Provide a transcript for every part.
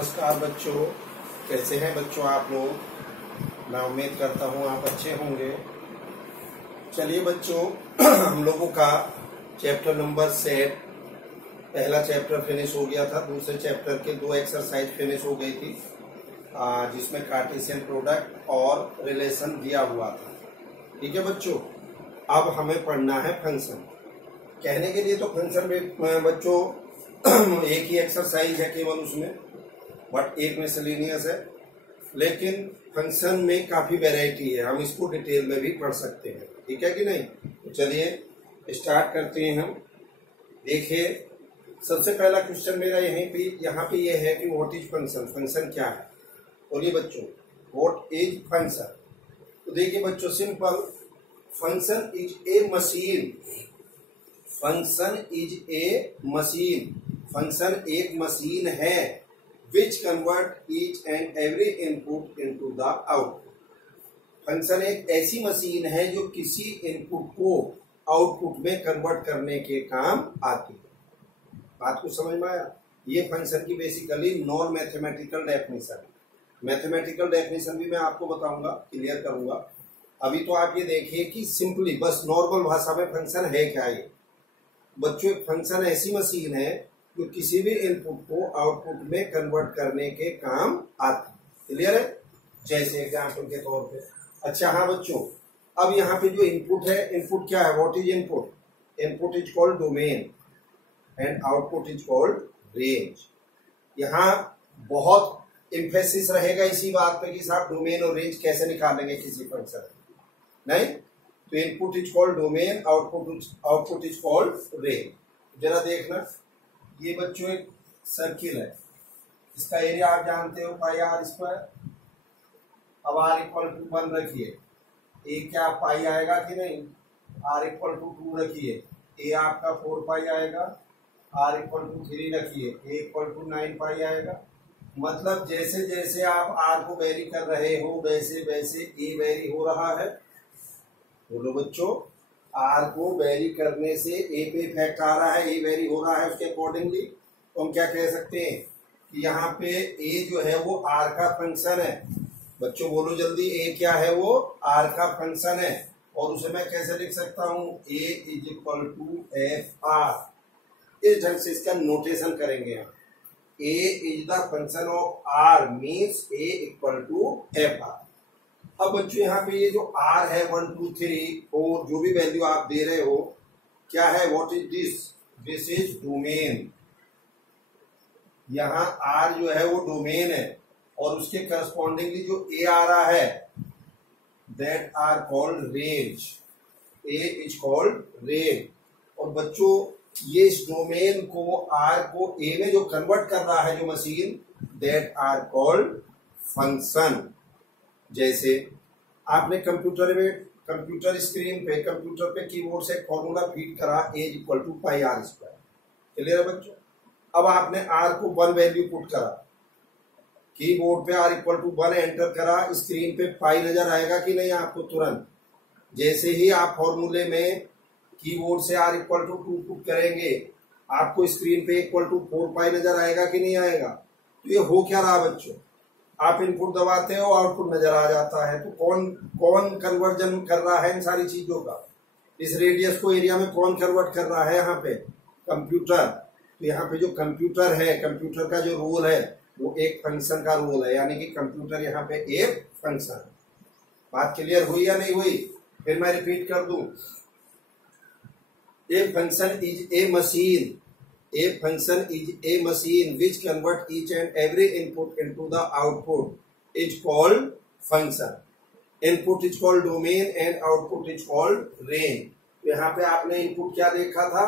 नमस्कार बच्चों, कैसे हैं बच्चों आप लोग। मैं उम्मीद करता हूं आप अच्छे होंगे। चलिए बच्चों, हम लोगों का चैप्टर नंबर 7 पहला चैप्टर फिनिश हो गया था। दूसरे चैप्टर के 2 एक्सरसाइज फिनिश हो गई थी, जिसमें कार्टेशियन प्रोडक्ट और रिलेशन दिया हुआ था। ठीक है बच्चों, अब हमें पढ़ना है फंक्शन। कहने के लिए तो फंक्शन में बच्चों एक ही एक्सरसाइज है केवल उसमें, बट एक मिसलेनियस है, लेकिन फंक्शन में काफी वैरायटी है, हम इसको डिटेल में भी पढ़ सकते हैं। ठीक है कि नहीं? तो चलिए स्टार्ट करते हैं हम। देखिए, सबसे पहला क्वेश्चन मेरा यहाँ पे ये है कि व्हाट इज फंक्शन। फंक्शन क्या है? बोलिए बच्चों, व्हाट इज फंक्शन। तो देखिए बच्चों, simple, function is a machine. Function is a machine. Function एक मशीन है which convert each and every input into the output। Function एक ऐसी मशीन है जो किसी इनपुट को आउटपुट में कन्वर्ट करने के काम आती है। बात को समझ में आया? ये फंक्शन की basically non mathematical definition. Mathematical definition भी मैं आपको बताऊंगा, क्लियर करूंगा। अभी तो आप ये देखिए कि सिंपली बस नॉर्मल भाषा में फंक्शन है क्या। ये बच्चों, एक फंक्शन ऐसी मशीन है जो किसी भी इनपुट को आउटपुट में कन्वर्ट करने के काम आती है। क्लियर है? जैसे एग्जाम्पल के तौर पे। अच्छा हाँ बच्चों, अब यहाँ पे जो इनपुट है, इनपुट क्या है? What is input? Input is called domain and output is called range. यहाँ बहुत एम्फेसिस रहेगा इसी बात पे कि साहब डोमेन और रेंज कैसे निकालेंगे किसी फंक्शन। नहीं, तो input is called domain, output is called range. जरा देखना, ये बच्चों एक सर्किल है, इसका एरिया आप जानते हो पाई आर स्क्वायर। अब आर इक्वल टू 1 रखिए, ए क्या पाई आएगा कि नहीं? आर इक्वल टू 2 रखिए, ए आपका 4 पाई आएगा। आर इक्वल टू 3 रखिए, ए इक्वल टू 9 पाई आएगा। मतलब जैसे जैसे आप आर को वेरी कर रहे हो वैसे वैसे ए वेरी हो रहा है। बोलो बच्चों, आर को वेरी करने से ए पे इफेक्ट आ रहा है, ए वेरी हो रहा है, उसके अकॉर्डिंगली तो हम क्या कह सकते हैं कि यहाँ पे ए जो है वो आर का फंक्शन है। बच्चों बोलो जल्दी, ए क्या है? वो आर का फंक्शन है। और उसे मैं कैसे लिख सकता हूँ? A is equal to F R. इस ढंग से इसका नोटेशन करेंगे हम। A is the function of R means A equal to F R. अब बच्चों यहाँ पे ये जो R है 1 2 3 4 जो भी वैल्यू आप दे रहे हो, क्या है? What is this? This is domain. यहाँ R जो है वो डोमेन है और उसके करस्पॉन्डिंगली जो A आ रहा है that are called range. A is called range. और बच्चों ये इस डोमेन को R को A में जो कन्वर्ट कर रहा है जो machine, that are called function. जैसे आपने कंप्यूटर स्क्रीन पे, कंप्यूटर पे कीबोर्ड से फॉर्मूला फीड करा, A equal to pi R square. Clear है बच्चों? अब आपने आर को 1 वैल्यू पुट करा, कीबोर्ड पे आर इक्वल टू 1 एंटर करा, स्क्रीन पे पाई नजर आएगा कि नहीं आपको? तुरंत जैसे ही आप फॉर्मूले में कीबोर्ड से आर इक्वल टू 2 पुट करेंगे, आपको स्क्रीन पे इक्वल टू 4 पाई नजर आएगा कि नहीं आएगा? तो ये हो क्या रहा बच्चों? आप इनपुट दबाते हो, आउटपुट नजर आ जाता है। तो कौन कन्वर्जन कर रहा है इन सारी चीजों का? इस रेडियस को एरिया में कौन कन्वर्ट कर रहा है? यहाँ पे कंप्यूटर। तो यहाँ पे जो कंप्यूटर है, कंप्यूटर का जो रोल है वो एक फंक्शन का रोल है, यानी कि कंप्यूटर यहाँ पे एक फंक्शन है। बात क्लियर हुई या नहीं हुई? फिर मैं रिपीट कर दूं, a function is a machine. A function is a machine which convert each and every input into the output is called function। Input is called domain and output is called range। यहाँ पे आपने input क्या देखा था?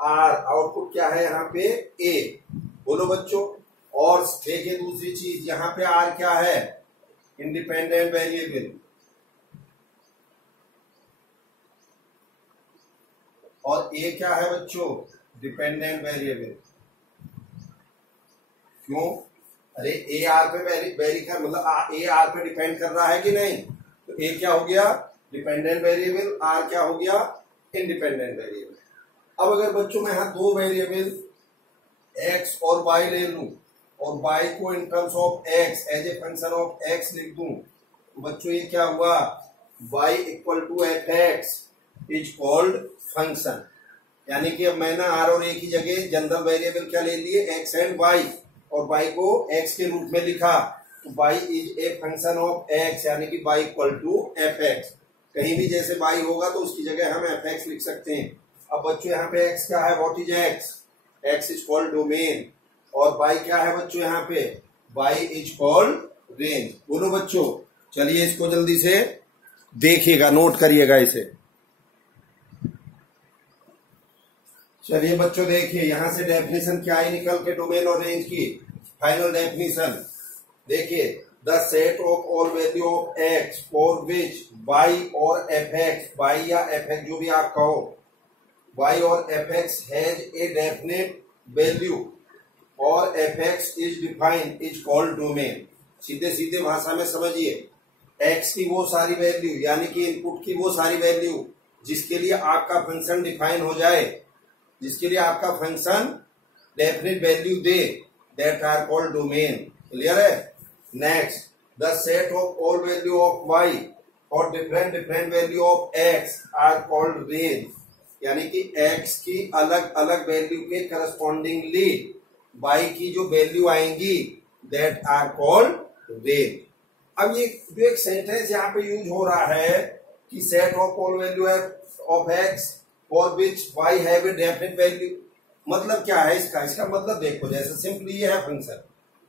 R। Output क्या है यहाँ पे? A। बोलो बच्चों। और देखिए दूसरी चीज, यहाँ पे R क्या है? Independent variable. और A क्या है बच्चों? Dependent variable. क्यों? अरे ए आर पे वेरी कर, मतलब ए आर पे डिपेंड कर रहा है कि नहीं? तो ए क्या हो गया? Dependent variable. आर क्या हो गया? Independent variable. अब अगर बच्चों मैं यहाँ 2 वेरिएबल एक्स और वाई ले लूं, और y को in terms of x as a function of x लिख दूं, तो बच्चों ये क्या हुआ, y equal to f x is called function. यानी कि अब मैं ना r और a की जगह जनरल वेरिएबल क्या ले लिए, x एंड y, और y को x के रूप में लिखा, तो y is a function of x, यानी कि y equal to f x. कहीं भी जैसे y होगा तो उसकी जगह हम एफ एक्स लिख सकते हैं। अब बच्चों यहाँ पे x क्या है, what is x, x is called domain, और y क्या है बच्चों यहाँ पे, y इज कॉल्ड रेंज। बोलो बच्चों, चलिए इसको जल्दी से देखिएगा, नोट करिएगा इसे। चलिए बच्चों देखिए, यहां से डेफिनेशन क्या आई निकल के डोमेन और रेंज की, फाइनल डेफिनेशन देखिए, the set of all value of x for which y और एफ एक्स, y या एफ एक्स जो भी आप कहो, y और F X has a definite value और F x is defined is called domain. सीधे सीधे भाषा में समझिए, x की वो सारी वैल्यू, यानी कि इनपुट की वो सारी वैल्यू जिसके लिए आपका फंक्शन डिफाइन हो जाए, जिसके लिए आपका फंक्शन डेफिनेट वैल्यू दे, that are called domain. Clear है। Next, the set of all value of y और different value of x are called range, यानी कि x की अलग अलग वैल्यू के करस्पॉन्डिंगली y की जो वैल्यू आएंगी, दैट आर कॉल्ड रेंज। अब ये जो एक सेंटेंस यहाँ पे यूज हो रहा है कि set of all value of x for which y have a definite value, मतलब क्या है इसका, इसका मतलब देखो, जैसे सिंपली ये है function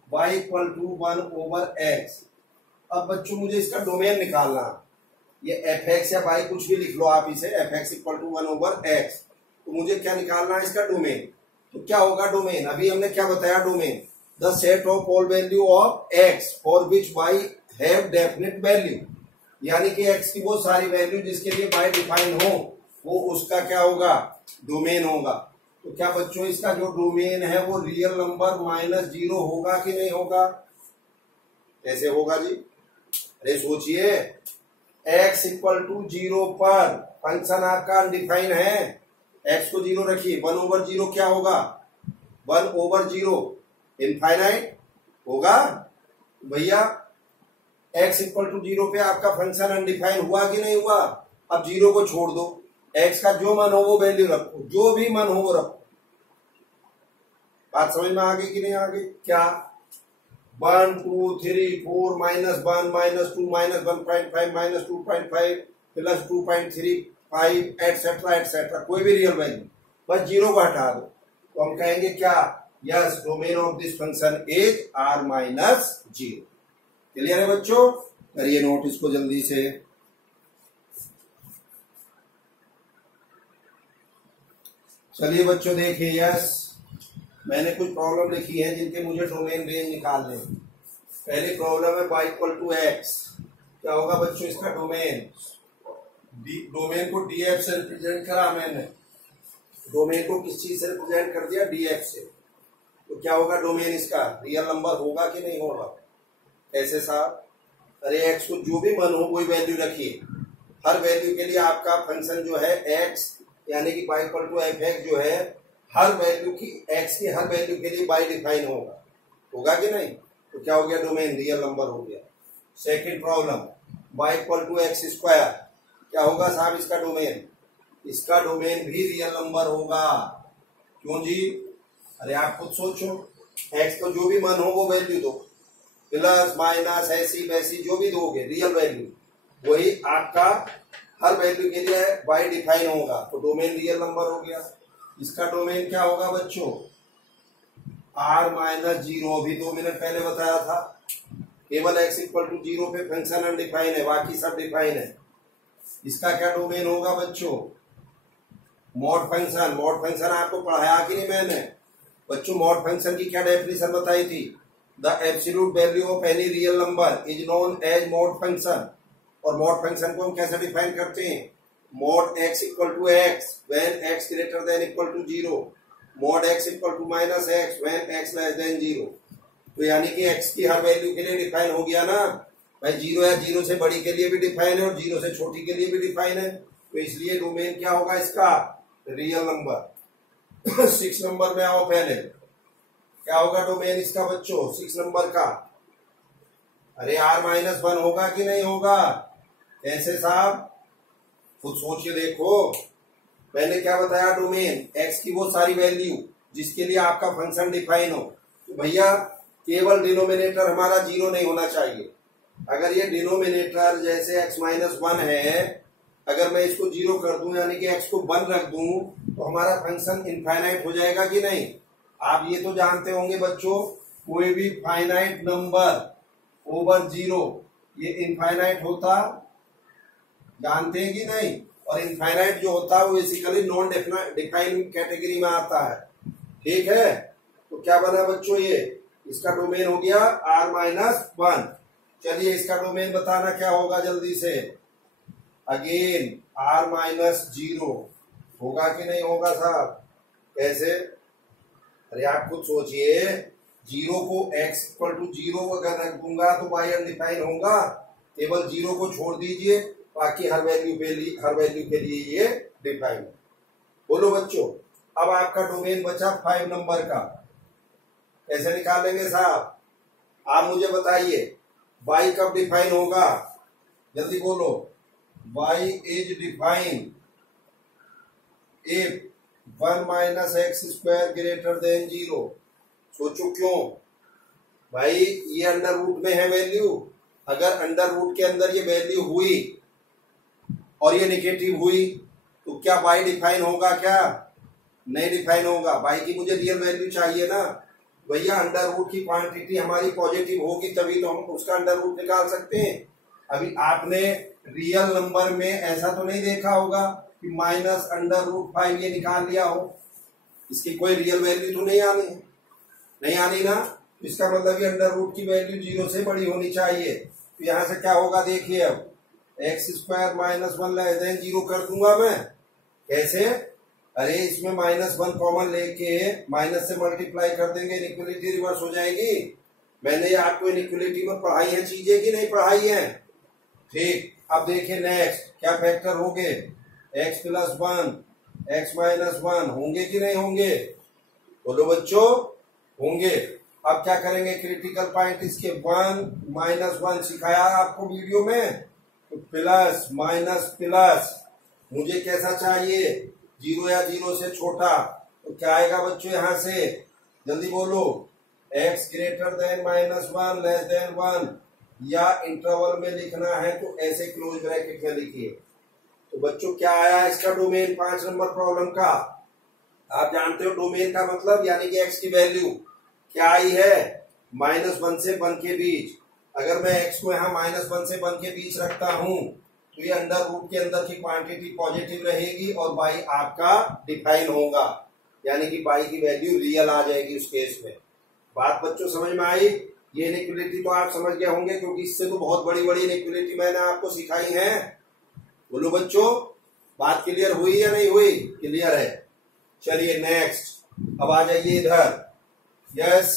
y equal to 1 over x। अब बच्चों मुझे इसका डोमेन निकालना, ये एफ एक्स या y कुछ भी लिख लो आप इसे, f x equal to 1 over x, तो मुझे क्या निकालना है इसका डोमेन। तो क्या होगा डोमेन, अभी हमने क्या बताया, domain the set of all value of x for which y have definite value, यानी कि x की वो सारी वैल्यू जिसके लिए y डिफाइन हो, वो उसका क्या होगा, डोमेन होगा। तो क्या बच्चों इसका जो डोमेन है वो रियल नंबर -0 होगा कि नहीं होगा, कैसे होगा जी, अरे सोचिए, x इक्वल टू 0 पर फंक्शन आपका अनडिफाइन है, x को 0 रखिए, 1 ओवर 0 क्या होगा, 1 ओवर 0 इनफाइनाइट होगा। भैया x इक्वल टू 0 पे आपका फंक्शन अनडिफाइन हुआ कि नहीं हुआ, अब 0 को छोड़ दो, x का जो मन हो वो वैल्यू रखो, जो भी मन हो वो रखो। बात समझ में आ गई कि नहीं आ गई, क्या 1 2 3 4 -1 -2 -1.5 -2.5 प्लस 2.35 एटसेट्रा एटसेट्रा, कोई भी रियल वैल्यू, बस 0 को हटा दो, तो हम कहेंगे क्या, yes domain of this function is r-0। Clear है बच्चों, करिए नोट इसको जल्दी से। चलिए बच्चों देखिए, यस मैंने कुछ प्रॉब्लम लिखी है जिनके मुझे डोमेन रेंज निकालने। पहली प्रॉब्लम है y इक्वल टू x, क्या होगा बच्चों इसका डोमेन, डोमेन को df से रिप्रेजेंट करा मैंने, डोमेन को किस चीज से रिप्रेजेंट कर दिया, df से, तो क्या होगा डोमेन इसका, रियल नंबर होगा कि नहीं होगा, ऐसे साहब, अरे x को जो भी मन हो कोई वैल्यू रखिए, हर वैल्यू के लिए आपका फंक्शन जो है x, यानी कि y equal to f x जो है, हर वैल्यू की x की हर वैल्यू के लिए y डिफाइन होगा, होगा कि नहीं, तो क्या हो गया डोमेन, रियल नंबर हो गया। Second problem, y equal to x square, क्या होगा साहब इसका डोमेन, इसका डोमेन भी रियल नंबर होगा, क्यों जी, अरे आप खुद सोचो, x को जो भी मन हो वो वैल्यू दो, प्लस माइनस ऐसी वैसी जो भी दोगे रियल वैल्यू, वही आपका हर वैल्यू के लिए y डिफाइन होगा, तो डोमेन रियल नंबर हो गया। इसका डोमेन क्या होगा बच्चों, r-0, अभी 2 मिनट पहले बताया था, केवल x इक्वल टू 0 पे फंक्शन अनडिफाइन है, बाकी सब डिफाइन है। इसका क्या डोमेन होगा बच्चों, मॉड फंक्शन। मॉड फंक्शन आपको पढ़ाया कि नहीं मैंने बच्चों, मॉड फंक्शन की क्या डेफिनेशन बताई थी, the absolute value of any real number is known as mod function. और मॉड फंक्शन को हम कैसे डिफाइन करते हैं, mod x equal to x when x greater than equal to 0, mod x equal to minus x when x less than 0। तो यानी कि x की हर वैल्यू के लिए डिफाइन हो गया ना भाई, 0 या 0 से बड़ी के लिए भी डिफाइन है और 0 से छोटी के लिए भी डिफाइन है, तो इसलिए डोमेन क्या होगा इसका, रियल नंबर। 6 नंबर में आओ पहले, क्या होगा डोमेन इसका बच्चों 6 नंबर का? अरे R-1 होगा कि नहीं होगा? कैसे साहब, खुद सोच के देखो। मैंने क्या बताया, डोमेन x की वो सारी वैल्यू जिसके लिए आपका फंक्शन डिफाइन हो। तो भैया केवल डिनोमिनेटर हमारा 0 नहीं होना चाहिए। अगर ये डिनोमिनेटर जैसे x-1 है, अगर मैं इसको 0 कर दूं यानी कि x को 1 रख दूं तो हमारा फंक्शन इनफाइनाइट हो जाएगा कि नहीं? आप ये तो जानते होंगे बच्चों, कोई भी फाइनाइट नंबर ओवर 0 ये इनफाइनाइट होता, जानते हैं कि नहीं? और इनफाइनाइट जो होता है वो बेसिकली नॉन डिफाइन कैटेगरी में आता है। ठीक है, तो क्या बना बच्चों, ये इसका डोमेन हो गया R-1। चलिए इसका डोमेन बताना क्या होगा जल्दी से। अगेन R-0 होगा कि नहीं होगा साहब? कैसे? अरे आप खुद सोचिए, 0 को x=0 अगर रख दूंगा तो y अनडिफाइन होगा। केवल 0 को छोड़ दीजिए, बाकी हर वैल्यू के लिए ये डिफाइन है। बोलो बच्चों, अब आपका डोमेन बचा 5 नंबर का। कैसे निकालेंगे साहब? आप मुझे बताइए, y कब डिफाइन होगा? जल्दी बोलो। y is define if 1 - x² greater than 0। सोचो क्यों भाई, ये अंडर रूट में है वैल्यू। अगर अंडर रूट के अंदर ये वैल्यू हुई और ये निगेटिव हुई तो क्या y डिफाइन होगा? क्या नहीं डिफाइन होगा। y की मुझे रियल वैल्यू चाहिए ना भैया। अंडर रूट की क्वांटिटी हमारी पॉजिटिव होगी तभी तो हम उसका अंडर रूट निकाल सकते हैं। अभी आपने रियल नंबर में ऐसा तो नहीं देखा होगा कि -√5 ये निकाल लिया हो। इसकी कोई रियल वैल्यू तो नहीं आनी ना। इसका मतलब ये अंडर रूट की वैल्यू 0 से बड़ी होनी चाहिए। तो यहां से क्या होगा देखिए, अब x² -1 0 कर दूंगा मैं। कैसे? अरे इसमें -1 कॉमन लेके माइनस से मल्टीप्लाई कर देंगे, इनइक्वालिटी रिवर्स हो जाएगी। मैंने आपको इनइक्वालिटी में पढ़ाई है चीजें कि नहीं पढ़ाई है? ठीक, अब देखिए नेक्स्ट क्या फैक्टर होंगे, x+1 x-1 होंगे कि नहीं होंगे? बोलो बच्चों, होंगे। अब क्या करेंगे, क्रिटिकल पॉइंट इसके 1 - 1 सिखाया आपको वीडियो में। तो प्लस माइनस प्लस, मुझे कैसा चाहिए, 0 या 0 से छोटा। तो क्या आएगा बच्चों यहां से, जल्दी बोलो। x > -1 <1 या इंटरवल में लिखना है तो ऐसे क्लोज ब्रैकेट में लिखिए। तो बच्चों क्या आया इसका डोमेन 5 नंबर प्रॉब्लम का? आप जानते हो डोमेन का मतलब, यानी कि x की वैल्यू क्या आई है, -1 से 1 के बीच। अगर मैं x को यहाँ -1 से 1 के बीच रखता हूं तो ये अंडर रूट के अंदर की क्वांटिटी पॉजिटिव रहेगी और y आपका डिफाइन होगा, यानी कि y की वैल्यू रियल आ जाएगी उस केस में। बात बच्चों समझ में आई? ये इनइक्वालिटी तो आप समझ गए होंगे, क्योंकि इससे तो बहुत बड़ी बड़ी इनइक्वालिटी मैंने आपको सिखाई है। बोलो बच्चों, बात क्लियर हुई या नहीं हुई? क्लियर है। चलिए नेक्स्ट, अब आ जाइए इधर। यस,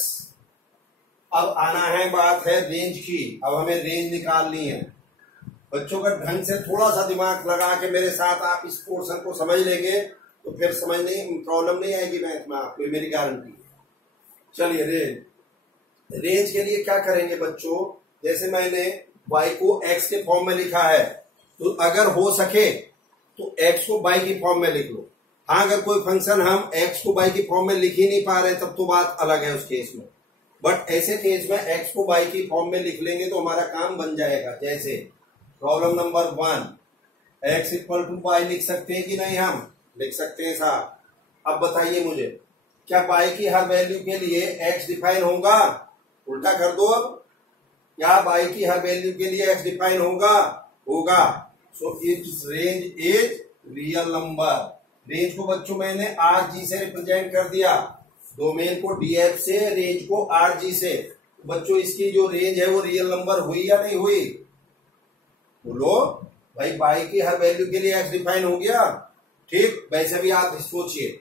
अब आना है, बात है रेंज की। अब हमें रेंज निकालनी है। बच्चों का ढंग से थोड़ा सा दिमाग लगा के मेरे साथ आप इस पोर्शन को समझ लेंगे तो फिर समझ नहीं, प्रॉब्लम नहीं आएगी मैथ में आपको, मेरी गारंटी। चलिए रेंज के लिए क्या करेंगे बच्चों, जैसे मैंने y को x के फॉर्म में लिखा है, तो अगर हो सके तो x को y की फॉर्म में लिख लो। हाँ, अगर कोई फंक्शन हम x को y की फॉर्म में लिख ही नहीं पा रहे तब तो बात अलग है उस केस में। बट ऐसे केस में x को y की फॉर्म में लिख लेंगे तो हमारा काम बन जाएगा। जैसे प्रॉब्लम नंबर 1, x = y लिख सकते हैं कि नहीं? हम लिख सकते हैं साहब। अब बताइए मुझे, क्या y की हर वैल्यू के लिए x डिफाइन होगा? उल्टा कर दो। अब क्या y की हर वैल्यू के लिए x डिफाइन होगा। So it's range is real number. Range को बच्चों मैंने RG से रिप्रेजेंट कर दिया, डोमेन को DF से, रेंज को RG से। बच्चों इसकी जो रेंज है वो रियल नंबर हुई या नहीं हुई? बोलो भाई, y की हर वैल्यू के लिए x डिफाइन हो गया। ठीक, वैसे भी आप सोचिए,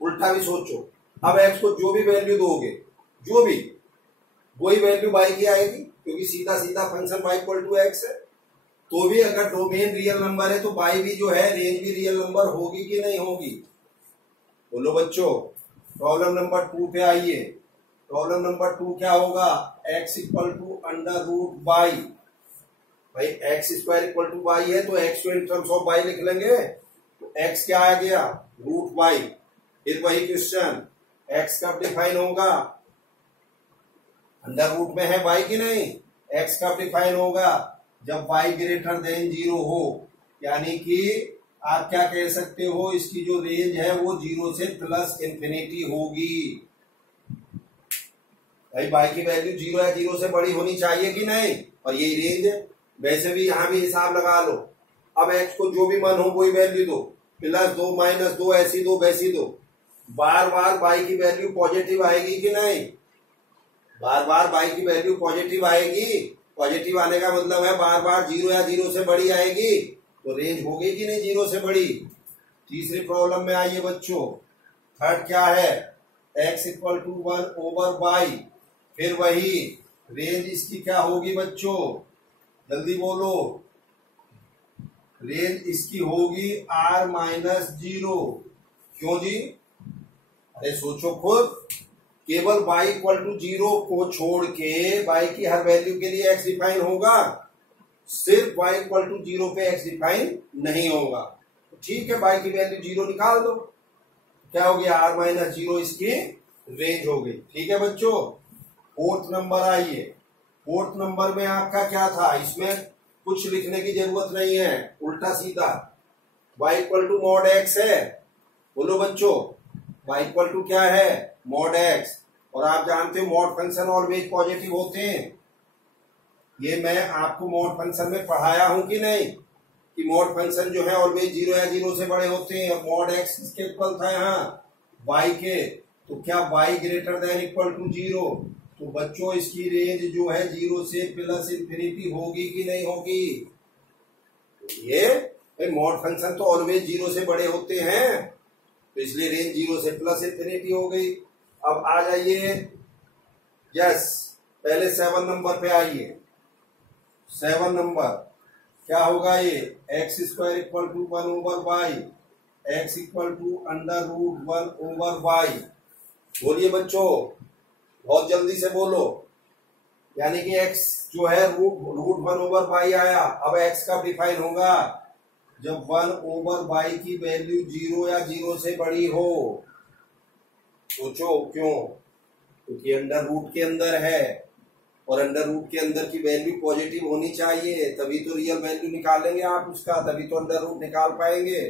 उल्टा भी सोचो। अब x को जो भी वैल्यू दोगे, जो भी, वही वैल्यू y की आएगी, क्योंकि सीधा सीधा फंक्शन y = x है। तो भी अगर डोमेन रियल नंबर है तो y भी जो है, रेंज भी रियल नंबर होगी कि नहीं होगी? बोलो बच्चों, प्रॉब्लम नंबर 2 पे आइए। प्रॉब्लम नंबर 2 क्या होगा, x equal to under root by, भाई X square equal to Y है तो x को इन टर्म्स ऑफ वाई लिख लेंगे, तो x क्या आ गया, रूट वाई। फिर वही क्वेश्चन, x कब डिफाइन होगा, अंडर रूट में है y की नहीं, x कब डिफाइन होगा, जब y ग्रेटर देन 0 हो, यानी कि आप क्या कह सकते हो, इसकी जो रेंज है वो 0 से प्लस इंफिनिटी होगी। भाई y की वैल्यू 0 या 0 से बड़ी होनी चाहिए कि नहीं, और यही रेंज है। वैसे भी यहां भी हिसाब लगा लो, अब x को जो भी मन हो वही वैल्यू दो, +2 -2 ऐसी दो वैसी दो, बार बार y की वैल्यू पॉजिटिव आएगी कि नहीं, बार बार y की वैल्यू पॉजिटिव आएगी, पॉजिटिव आने का मतलब है बार बार 0 या 0 से बड़ी आएगी, तो रेंज होगी कि नहीं 0 से बड़ी। तीसरी प्रॉब्लम में आइए बच्चों, थर्ड क्या है, x इक्वल टू 1/y, फिर वही रेंज इसकी क्या होगी बच्चों, जल्दी बोलो, रेंज इसकी होगी r-0। क्यों जी, अरे सोचो खुद, केवल y इक्वल टू 0 को छोड़ के y की हर वैल्यू के लिए x डिफाइन होगा, सिर्फ y इक्वल टू 0 पे x डिफाइन नहीं होगा। तो ठीक है, y की वैल्यू 0 निकाल दो, क्या हो गया, r-0 इसकी रेंज हो गई। ठीक है बच्चों, फोर्थ नंबर आइए, फोर्थ नंबर में आपका क्या था, इसमें कुछ लिखने की जरूरत नहीं है, उल्टा सीधा y equal to mod x है, बोलो बच्चों, y इक्वल टू क्या है, मॉड x, और आप जानते हो मॉड फंक्शन ऑलवेज पॉजिटिव होते हैं, ये मैं आपको मॉड फंक्शन में पढ़ाया हूं कि नहीं, कि मॉड फंक्शन जो है ऑलवेज 0 या 0 से बड़े होते हैं, और मॉड x किसके इक्वल था यहाँ, y के, तो क्या y greater than equal to 0, तो बच्चों इसकी रेंज जो है 0 से प्लस इंफिनिटी होगी कि नहीं होगी, ये मॉड फंक्शन तो ऑलवेज 0 से बड़े होते हैं, तो इसलिए रेंज 0 से प्लस इंफिनिटी हो गई। अब आ जाइए, यस, पहले 7 नंबर पे आइए, 7 नंबर क्या होगा, ये x square equal to 1/y, x equal to under root 1/y, बोलिए बच्चों, बहुत जल्दी से बोलो, यानी कि x जो है रूट 1/y आया, अब x का डिफाइन होगा जब 1/y की वैल्यू 0 या 0 से बड़ी हो। सोचो क्यों, क्योंकि अंडर रूट के अंदर है, और अंडर रूट के अंदर की वैल्यू पॉजिटिव होनी चाहिए, तभी तो रियल वैल्यू निकालेंगे आप उसका, तभी तो अंडर रूट निकाल पाएंगे।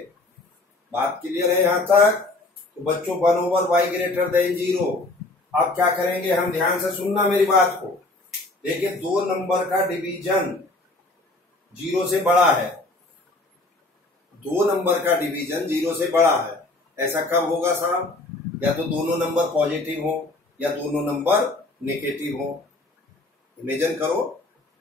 बात क्लियर है यहाँ तक, तो बच्चों 1/y ग्रेटर देन 0, अब क्या करेंगे हम, ध्यान से सुनना मेरी बात को, देखिए 2 नंबर का डिवीजन 0 से बड़ा है, 2 नंबर का डिवीजन 0 से बड़ा है, ऐसा कब होगा साहब, या तो दोनों नंबर पॉजिटिव हो या दोनों नंबर नेगेटिव हो। इमेजिन करो,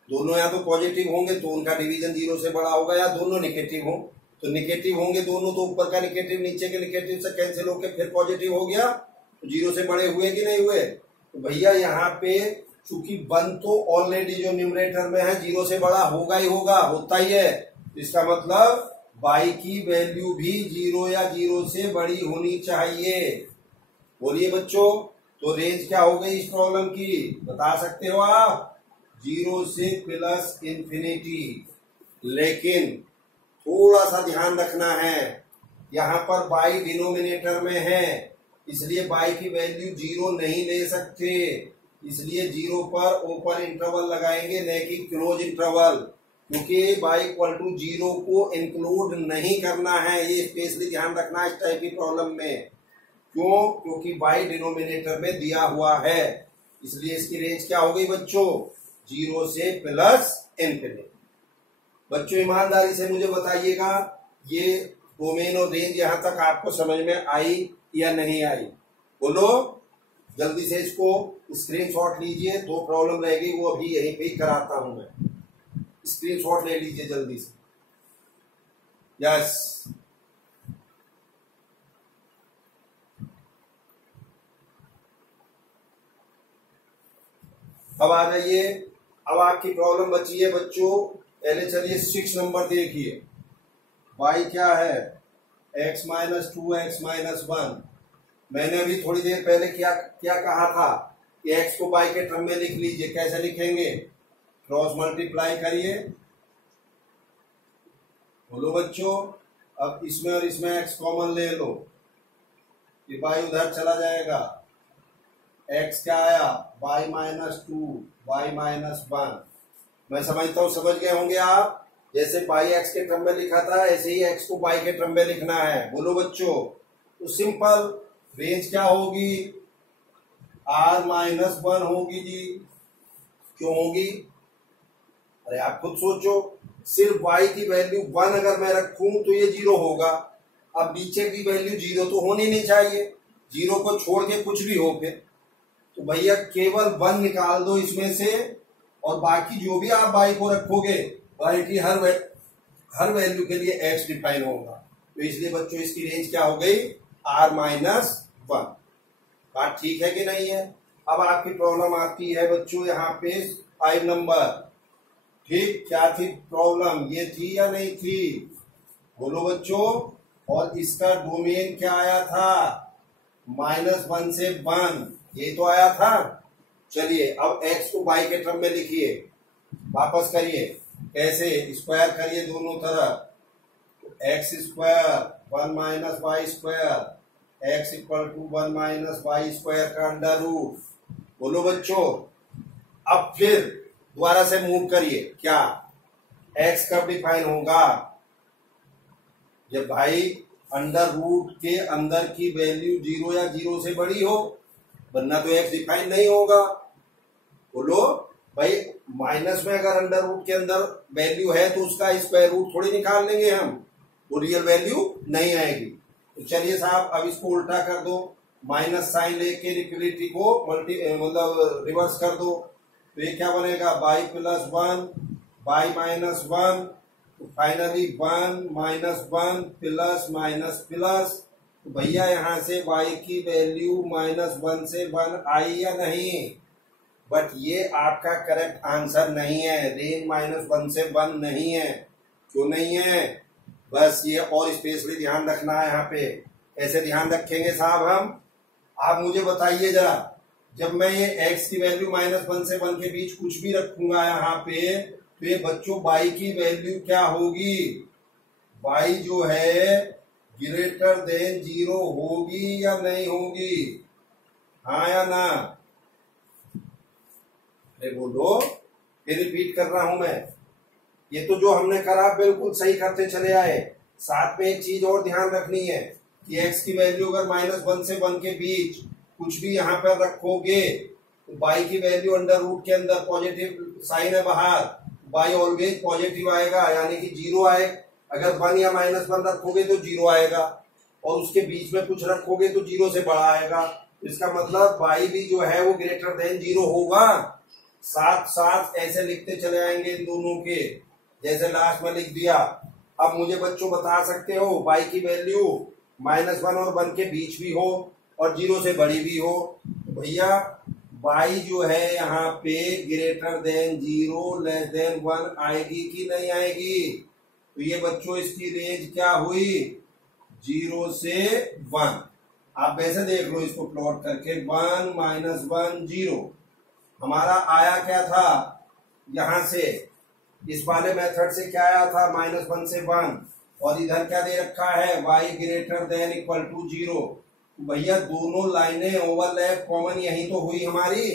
दोनों या तो पॉजिटिव होंगे तो उनका डिवीजन 0 से बड़ा होगा, या दोनों नेगेटिव हो, तो नेगेटिव होंगे दोनों, तो ऊपर का नेगेटिव नीचे के नेगेटिव से कैंसिल होकर फिर पॉजिटिव हो गया, तो 0 से बड़े हुए कि नहीं हुए। तो भैया यहाँ पे चूंकि 1 तो ऑलरेडी जो न्यूमरेटर में है 0 से बड़ा होगा ही होगा, होता ही है, इसका मतलब y की वैल्यू भी 0 या 0 से बड़ी होनी चाहिए। बोलिए बच्चों, तो रेंज क्या हो गई इस प्रॉब्लम की, बता सकते हो आप, 0 से प्लस इंफिनिटी। लेकिन थोड़ा सा ध्यान रखना है, यहाँ पर y डिनोमिनेटर में है, इसलिए y की वैल्यू 0 नहीं ले सकते, इसलिए 0 पर ओपन इंटरवल लगाएंगे, न कि क्लोज इंटरवल, क्योंकि y इक्वल टू 0 को इंक्लूड नहीं करना है, ये स्पेशली ध्यान रखना इस टाइप की प्रॉब्लम में। क्यों, क्योंकि y डिनोमिनेटर में दिया हुआ है, इसलिए इसकी रेंज क्या हो गई बच्चों, 0 से प्लस इंफिनिटी। बच्चों ईमानदारी से मुझे बताइएगा, ये डोमेन और रेंज यहां तक आपको समझ में आई या नहीं आई, बोलो जल्दी से, इसको स्क्रीनशॉट लीजिए, 2 प्रॉब्लम रह गई, वो अभी यहीं पे ही कराता हूं मैं, स्क्रीनशॉट ले लीजिए जल्दी से। यस, अब आ जाइए, अब आपकी प्रॉब्लम बची है बच्चों, पहले चलिए 6 नंबर देखिए, y क्या है, x-2 x-1। मैंने अभी थोड़ी देर पहले क्या क्या कहा था ये एक्स को बाई के टर्म में लिख लीजिए। कैसे लिखेंगे? क्रॉस मल्टीप्लाई करिए। बोलो बच्चों। अब इसमें और इसमें एक्स कॉमन ले लो, ये बाई उधर चला जाएगा। एक्स क्या आया? By -2 by -1। मैं समझता हूं समझ गए होंगे आप। जैसे बाई एक्स के टर्म में लिखा था ऐसे ही एक्स को बाई के टर्म में लिखना है। बोलो बच्चों। तो सिंपल रेंज क्या होगी? R-1 होगी जी। क्यों होगी? अरे आप खुद सोचो। सिर्फ y की वैल्यू 1 अगर मैं रखूं तो ये 0 होगा। अब नीचे की वैल्यू 0 तो होनी नहीं चाहिए। 0 को छोड़ के कुछ भी हो फिर तो भैया केवल 1 निकाल दो इसमें से, और बाकी जो भी आप y को रखोगे y की हर वैल्यू के लिए x डिफाइन होगा। तो इसलिए बच्चों इसकी रेंज क्या हो गई? R-1। बात ठीक है कि नहीं है? अब आपकी प्रॉब्लम आती है बच्चों यहाँ पे 5 नंबर। ठीक, क्या थी प्रॉब्लम? ये थी या नहीं थी? बोलो बच्चों। और इसका डोमेन क्या आया था? -1 से 1, ये तो आया था। चलिए अब x को y के टर्म में लिखिए, वापस करिए। कैसे? स्क्वायर करिए दोनों तरफ। x² 1 - y², x = 1 - y² का अंडर रूट। बोलो बच्चों। अब फिर दोबारा से मूव करिए। क्या x कब डिफाइन होगा? जब भाई अंडर रूट के अंदर की वैल्यू 0 या 0 से बड़ी हो, वरना तो x डिफाइन नहीं होगा। बोलो भाई। माइनस में अगर अंडर रूट के अंदर वैल्यू है तो उसका स्क्वायर रूट थोड़ी निकाल लेंगे हम, वो रियल वैल्यू नहीं आएगी। तो चलिए साहब अब इसको उल्टा कर दो, माइनस साइन लेके इक्वलिटी को मतलब रिवर्स कर दो। तो ये क्या बनेगा? y + 1 y -1। तो फाइनली 1 - 1 प्लस। तो भैया यहाँ से y की वैल्यू -1 से 1 आई या नहीं? बट ये आपका करेक्ट आंसर नहीं है। रेंज -1 से 1 नहीं है। क्यों नहीं है? बस ये और स्पेशली ध्यान रखना है यहाँ पे। ऐसे ध्यान रखेंगे साहब हम। आप मुझे बताइए जरा, जब मैं ये x की वैल्यू -1 से 1 के बीच कुछ भी रखूंगा यहाँ पे, तो ये बच्चों y की वैल्यू क्या होगी? y जो है >0 होगी या नहीं होगी? हाँ या ना? अरे बोलो। फिर रिपीट कर रहा हूं मैं। ये तो जो हमने करा बिल्कुल सही करते चले आए। साथ में एक चीज और ध्यान रखनी है कि x की वैल्यू अगर -1 से 1 के बीच कुछ भी यहाँ पर रखोगे तो y की वैल्यू अंडर रूट के अंदर पॉजिटिव साइन है बाहर, y ऑलवेज पॉजिटिव आएगा, यानी कि 0 आए। अगर 1 या -1 रखोगे तो 0 आएगा, और उसके बीच में कुछ रखोगे तो 0 से बड़ा आएगा। इसका मतलब y भी जो है वो >0 होगा। साथ साथ ऐसे लिखते चले आएंगे इन दोनों के, जैसे लास्ट में लिख दिया। अब मुझे बच्चों बता सकते हो y की वैल्यू -1 और 1 के बीच भी हो और 0 से बड़ी भी हो। तो भैया y जो है यहाँ पे >0 <1 आएगी कि नहीं आएगी? तो ये बच्चों इसकी रेंज क्या हुई? 0 से 1। आप वैसे देख लो इसको प्लॉट करके, 1 - 1 0। हमारा आया क्या था यहां से? इस वाले मेथड से क्या आया था? -1 से 1। और इधर क्या दे रखा है? y > 0। भैया दोनों लाइनें ओवरलैप कॉमन यही तो हुई हमारी।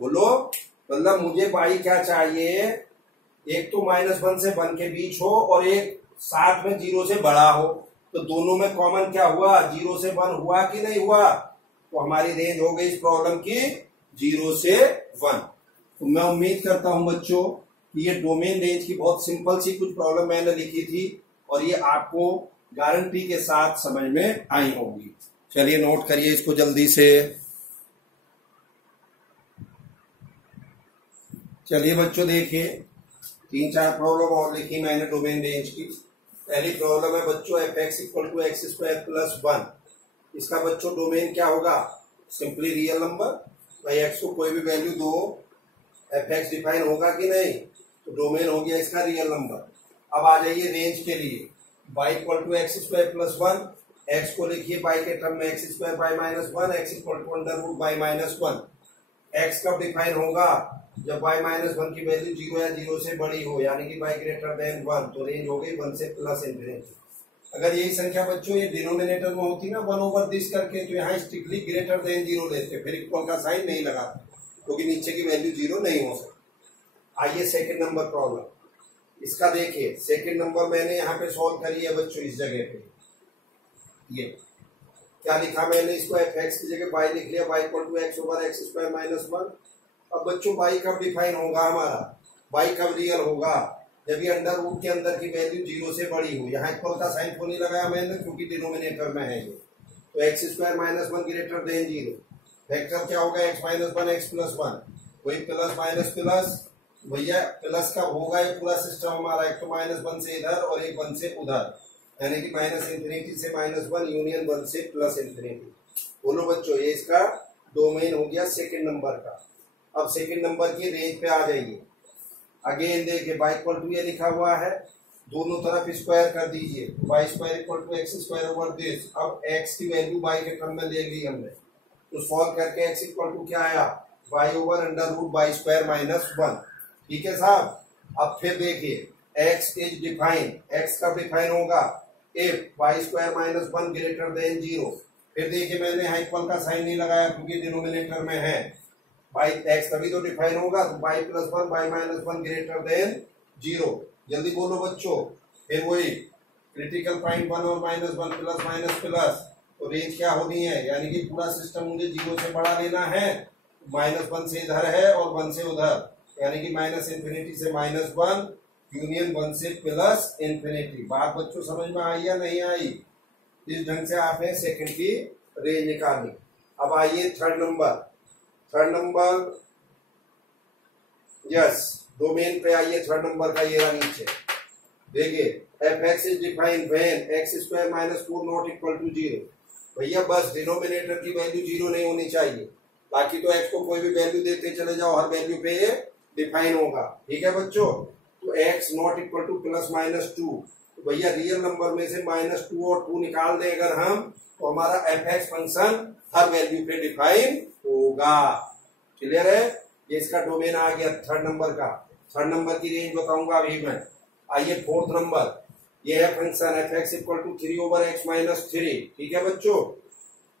बोलो। मतलब मुझे y क्या चाहिए? एक तो -1 से 1 के बीच हो और एक साथ में 0 से बड़ा हो। तो दोनों में कॉमन क्या हुआ? 0 से 1 हुआ कि नहीं हुआ? तो हमारी रेंज हो गई इस प्रॉब्लम की 0 से 1। तो मैं उम्मीद करता हूं बच्चों कि ये डोमेन रेंज की बहुत सिंपल सी कुछ प्रॉब्लम मैंने लिखी थी और ये आपको गारंटी के साथ समझ में आई होगी। चलिए नोट करिए इसको जल्दी से। चलिए बच्चों देखिए, 3-4 प्रॉब्लम और लिखी मैंने डोमेन रेंज की। पहली प्रॉब्लम है बच्चों f(x = x² + 1)। इसका बच्चों डोमेन क्या होगा? Simply real number. भाई x को कोई भी वैल्यू दो, f(x) डिफाइन होगा कि नहीं? तो डोमेन हो गया इसका रियल नंबर। अब आ जाइए रेंज के लिए। y = x² + 1, x को लिखिए y के टर्म में x² y -1, x = √y - 1। X कब डिफाइन होगा, जब y -1 की वैल्यू 0 या 0 से बड़ी हो, यानी कि y ग्रेटर देन 1, तो रेंज हो गई 1 से प्लस इंफिनिटी। अगर यही संख्या बच्चों ये डिनोमिनेटर में होती ना 1/दिस करके, तो यहाँ स्ट्रिक्टली ग्रेटर देन 0 लेते, फिर इक्वल का साइन नहीं लगाते, क्योंकि नीचे की वैल्यू 0 नहीं हो सकती। आइए सेकंड नंबर प्रॉब्लम, इसका देखिए। सेकंड नंबर मैंने यहाँ पे सॉल्व करी है बच्चों, इस जगह पे ये क्या लिखा मैंने, इसको f(x) की जगह y लिख लिया, y = x/(x² - 1)। अब बच्चों y कब डिफाइन होगा हमारा, y कब रियल होगा, जब ये अंडर रूट के अंदर की वैल्यू 0 से बड़ी हो। यहाँ इक्वल का साइन क्यों नहीं लगाया मैंने, क्योंकि डिनोमिनेटर में है ये, तो x² - 1 ग्रेटर देन 0। फैक्टर क्या होगा, x - 1 x + 1, कोई प्लस माइनस प्लस, भैया प्लस का होगा ये पूरा सिस्टम हमारा, एक तो -1 से इधर और एक 1 से उधर, यानी कि -∞ से -1 यूनियन 1 से +∞। बोलो बच्चों, ये इसका डोमेन हो गया सेकंड नंबर का। अब सेकंड नंबर की रेंज पे आ जाइए। अगेन देखिए y = ये लिखा हुआ है, दोनों तरफ स्क्वायर कर दीजिए, y² = x²/दिस। अब x की वैल्यू y के टर्म में ले ली हमने, तो सॉल्व करके x = क्या आया, y/√y² - 1। ठीक है साहब। अब फिर देखिए x इज डिफाइन, x कब डिफाइन होगा, इफ y² - 1 ग्रेटर देन 0। फिर देखिए मैंने यहाँ इक्वल का साइन नहीं लगाया, क्योंकि डिनोमिनेटर में है, x तभी तो डिफाइन होगा, तो y + 1 y - 1 ग्रेटर देन 0। जल्दी बोलो बच्चों। फिर वही क्रिटिकल पॉइंट 1 और -1 प्लस माइनस प्लस, तो रेंज क्या होनी है, यानी कि पूरा सिस्टम मुझे 0 से बड़ा लेना है, -1 से इधर है और 1 से उधर, यानी कि -∞ से -1 यूनियन 1 से +∞। बात बच्चों समझ में आई या नहीं आई, इस ढंग से आपने सेकंड की रेंज निकाली। अब आइए थर्ड नंबर, यस डोमेन पे आइए, थर्ड नंबर का ये रहा नीचे। देखिए f(x) is defined when x² - 4 not equal to 0। भैया बस डिनोमिनेटर की वैल्यू 0 नहीं होनी चाहिए, बाकी तो x को कोई भी वैल्यू देते चले जाओ, हर वैल्यू पे ये डिफाइन होगा। ठीक है बच्चों, तो x नॉट इक्वल टू +-2, तो भैया रियल नंबर में से -2 और 2 निकाल दें अगर हम, तो हमारा f(x) फंक्शन हर वैल्यू पे डिफाइन होगा। क्लियर है, ये इसका डोमेन आ गया थर्ड नंबर का। थर्ड नंबर की रेंज बताऊंगा अभी मैं। आइए फोर्थ नंबर, ये है फंक्शन f(x) = 3/x - 3। ठीक है बच्चों,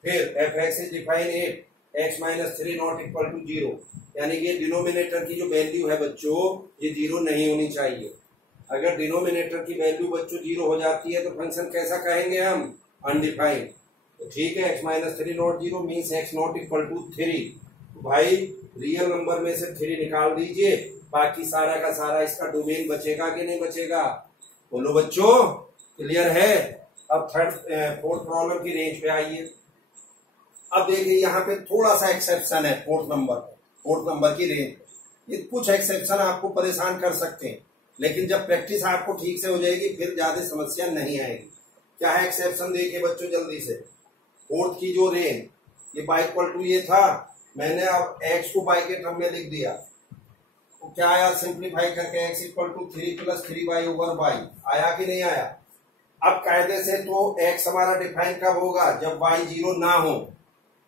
फिर f(x) is define if x - 3 not equal to 0, यानी कि डिनोमिनेटर की जो वैल्यू है बच्चों ये 0 नहीं होनी चाहिए। अगर डिनोमिनेटर की वैल्यू बच्चों 0 हो जाती है तो फंक्शन कैसा कहेंगे हम, अनडिफाइंड। तो ठीक है, x - 3 not 0 means x not equal to 3। तो भाई रियल नंबर में से 3 निकाल दीजिए, बाकी सारा का सारा इसका डोमेन बचेगा कि नहीं बचेगा, बोलो बच्चों। क्लियर है। अब फोर्थ प्रॉब्लम की रेंज पे आइए। अब देखिए यहाँ पे थोड़ा सा एक्सेप्शन है फोर्थ नंबर की रेंज, ये कुछ एक्सेप्शन आपको परेशान कर सकते हैं, लेकिन जब प्रैक्टिस आपको ठीक से हो जाएगी फिर ज्यादा समस्या नहीं आएगी। क्या है एक्सेप्शन, देखिए बच्चों जल्दी से। फोर्थ की जो रेंज, ये y = ये था, मैंने अब x को y के टर्म में लिख दिया, तो क्या आया, सिंप्लीफाई करके x = 3 + 3y/y आया कि नहीं आया। अब कायदे से तो x हमारा डिफाइन कब होगा, जब y 0 ना हो।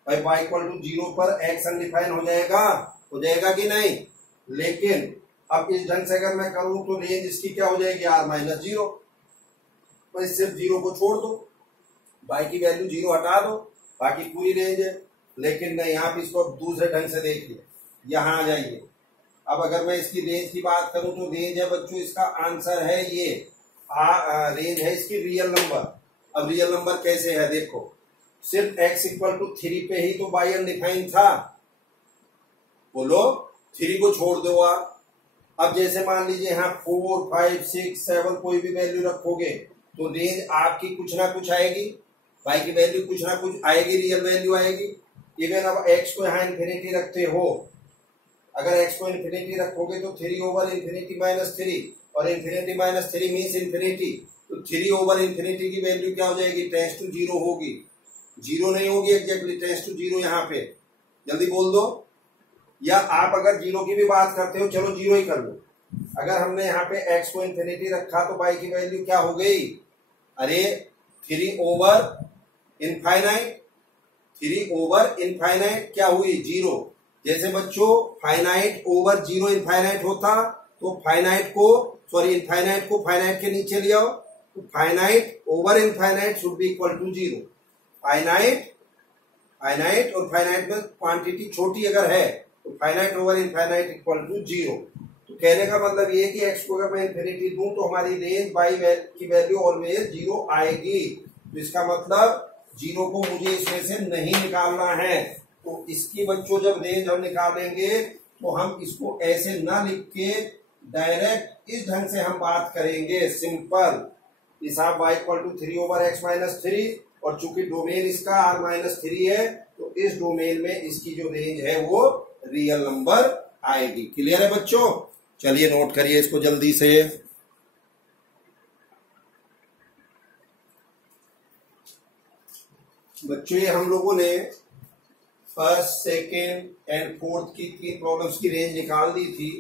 भाई y = 0 पर x अनडिफाइन हो जाएगा कि नहीं। लेकिन अब इस ढंग से अगर मैं करूं तो रेंज इसकी क्या हो जाएगी, r - 0। तो सिर्फ 0 को छोड़ दो, y की वैल्यू 0 हटा दो, बाकी पूरी रेंज है। लेकिन नहीं, आप इसको दूसरे ढंग से देखिए, यहाँ आ जाइए। अब अगर मैं इसकी रेंज की बात करूं तो रेंज है बच्चों, इसका आंसर है ये रेंज है इसकी रियल नंबर। अब रियल नंबर कैसे है देखो, सिर्फ x = 3 पे ही तो y अनडिफाइन था, बोलो 3 को छोड़ दो आप। अब जैसे मान लीजिए यहाँ 4, 5, 6, 7 कोई भी वैल्यू रखोगे तो रेंज आपकी कुछ ना कुछ आएगी, y की वैल्यू कुछ ना कुछ आएगी, रियल वैल्यू आएगी। इवन अब x को यहाँ इन्फिनिटी रखते हो, अगर x को इन्फिनिटी रखोगे तो 3/∞ - 3, और इन्फिनिटी - 3 मीन्स इन्फिनिटी, तो 3/∞ की वैल्यू क्या हो जाएगी, टेंड्स टू 0 होगी। 0 नहीं होगी एग्जैक्टली, टेंड्स टू 0 यहाँ पे, जल्दी बोल दो। या आप अगर 0 की भी बात करते हो, चलो 0 ही कर लो। अगर हमने यहाँ पे x को इन्फिनिटी रखा तो y की वैल्यू क्या हो गई, अरे 3/∞, 3/∞ क्या हुई, 0। जैसे बच्चों फाइनाइट ओवर जीरो इनफाइनाइट होता तो इनफाइनाइट को फाइनाइट के नीचे ले आओ, तो finite over infinite should be equal to zero. Finite और फाइनाइट में क्वांटिटी छोटी अगर है तो finite over infinite equal to zero. तो कहने का मतलब ये कि एक्स को अगर मैं इन्फिनिटी दूं तो हमारी रेंज बाई की वैल्यू ऑलवेज जीरो आएगी। तो इसका मतलब जीरो को मुझे इसमें से नहीं निकालना है। तो इसकी बच्चों जब रेंज हम निकालेंगे तो हम इसको ऐसे ना लिख के डायरेक्ट इस ढंग से हम बात करेंगे, सिंपल हिसाब y equal to 3 over x minus 3, और चूंकि डोमेन इसका r माइनस 3 है तो इस डोमेन में इसकी जो रेंज है वो रियल नंबर आएगी। क्लियर है बच्चों? चलिए नोट करिए इसको जल्दी से। बच्चों ये हम लोगों ने फर्स्ट, सेकेंड एंड फोर्थ की 3 प्रॉब्लम्स की रेंज निकाल दी थी।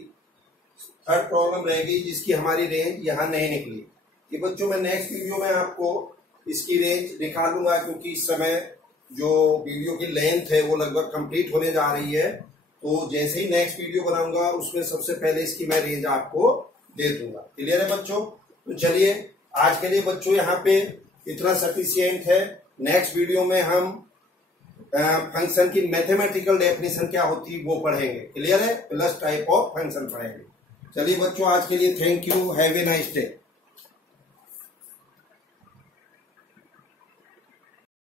थर्ड प्रॉब्लम रह गई जिसकी हमारी रेंज यहां नहीं निकली। ये बच्चों मैं नेक्स्ट वीडियो में आपको इसकी रेंज निकालूंगा, क्योंकि इस समय जो वीडियो की लेंथ है वो लगभग कंप्लीट होने जा रही है। तो जैसे ही नेक्स्ट वीडियो बनाऊंगा उसमें सबसे पहले इसकी मैं रेंज आपको दे दूंगा। क्लियर है बच्चों? तो चलिए आज के लिए बच्चों यहाँ पे इतना सफिशियंट है। नेक्स्ट वीडियो में हम फंक्शन की मैथमेटिकल डेफिनेशन क्या होती है वो पढ़ेंगे। क्लियर है? प्लस टाइप ऑफ फंक्शन पढ़ेंगे। चलिए बच्चों आज के लिए thank you, have a nice day.